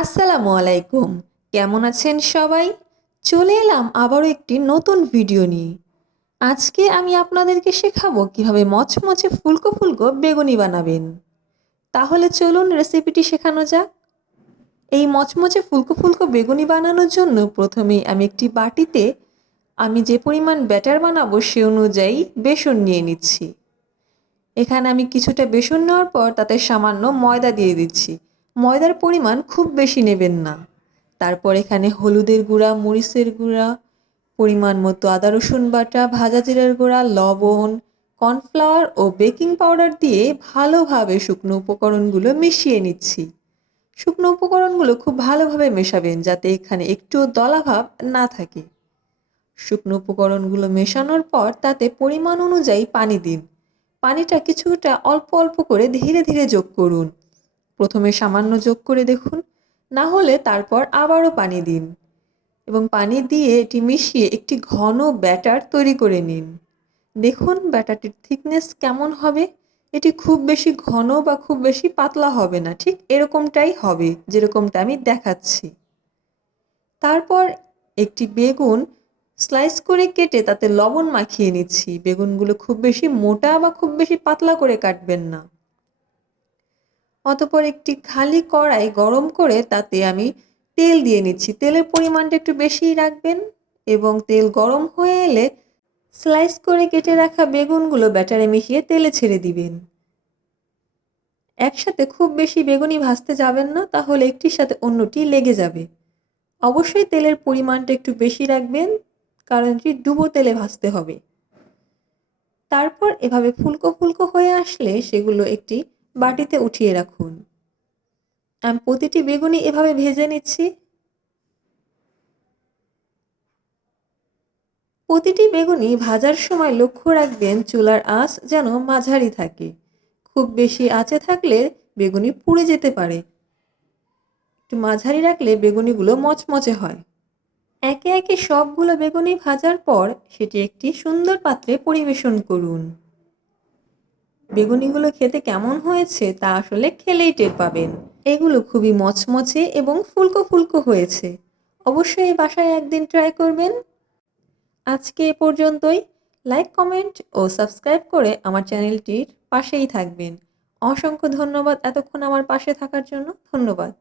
আসসালামু আলাইকুম। কেমন আছেন সবাই? চলে এলাম আবারও একটি নতুন ভিডিও নিয়ে। আজকে আমি আপনাদেরকে শেখাবো কিভাবে মচমচে ফুলকো ফুলকো বেগুনি বানাবেন। তাহলে চলুন রেসিপিটি শেখানো যাক। এই মচমচে ফুলকো ফুলকো বেগুনি বানানোর জন্য প্রথমেই আমি একটি বাটিতে আমি যে পরিমাণ ব্যাটার বানাবো সে অনুযায়ী বেসন নিয়ে নিচ্ছি। এখানে আমি কিছুটা বেসন নেওয়ার পর তাতে সামান্য ময়দা দিয়ে দিচ্ছি। ময়দার পরিমাণ খুব বেশি নেবেন না। তারপর এখানে হলুদের গুঁড়া, মরিচের গুঁড়া, পরিমাণ মতো আদা রসুন বাটা, ভাজা জিরার গুঁড়া, লবণ, কর্নফ্লাওয়ার ও বেকিং পাউডার দিয়ে ভালোভাবে শুকনো উপকরণগুলো মিশিয়ে নিচ্ছি। শুকনো উপকরণগুলো খুব ভালোভাবে মেশাবেন যাতে এখানে একটুও দলাভাব না থাকে। শুকনো উপকরণগুলো মেশানোর পর তাতে পরিমাণ অনুযায়ী পানি দিন। পানিটা কিছুটা অল্প অল্প করে ধীরে ধীরে যোগ করুন। প্রথমে সামান্য যোগ করে দেখুন, না হলে তারপর আবারও পানি দিন এবং পানি দিয়ে এটি মিশিয়ে একটি ঘন ব্যাটার তৈরি করে নিন। দেখুন ব্যাটারটির থিকনেস কেমন হবে। এটি খুব বেশি ঘন বা খুব বেশি পাতলা হবে না, ঠিক এরকমটাই হবে যেরকমটা আমি দেখাচ্ছি। তারপর একটি বেগুন স্লাইস করে কেটে তাতে লবণ মাখিয়ে নিচ্ছি। বেগুনগুলো খুব বেশি মোটা বা খুব বেশি পাতলা করে কাটবেন না। অতঃপর একটি খালি কড়াই গরম করে তাতে আমি তেল দিয়ে নিচ্ছি। তেলের পরিমাণটা একটু বেশিই রাখবেন এবং তেল গরম হয়ে এলে স্লাইস করে কেটে রাখা বেগুনগুলো ব্যাটারে মিশিয়ে তেলে ছেড়ে দিবেন। একসাথে খুব বেশি বেগুনি ভাজতে যাবেন না, তাহলে একটির সাথে অন্যটি লেগে যাবে। অবশ্যই তেলের পরিমাণটা একটু বেশি রাখবেন, কারণ এটি ডুবো তেলে ভাজতে হবে। তারপর এভাবে ফুলকো ফুলকো হয়ে আসলে সেগুলো একটি বাটিতে উঠিয়ে রাখুন। আমি প্রতিটি বেগুনি এভাবে ভেজে নিচ্ছি। প্রতিটি বেগুনি ভাজার সময় লক্ষ্য রাখবেন চুলার আঁচ যেন মাঝারি থাকে। খুব বেশি আঁচে থাকলে বেগুনি পুড়ে যেতে পারে। একটু মাঝারি রাখলে বেগুনিগুলো মচমচে হয়। একে একে সবগুলো বেগুনি ভাজার পর সেটি একটি সুন্দর পাত্রে পরিবেশন করুন। বেগুনিগুলো খেতে কেমন হয়েছে তা আসলে খেলেই টের পাবেন। এগুলো খুবই মচমচে এবং ফুলকো ফুলকো হয়েছে। অবশ্যই এই বাসায় একদিন ট্রাই করবেন। আজকে এ পর্যন্তই। লাইক, কমেন্ট ও সাবস্ক্রাইব করে আমার চ্যানেলটির পাশেই থাকবেন। অসংখ্য ধন্যবাদ এতক্ষণ আমার পাশে থাকার জন্য। ধন্যবাদ।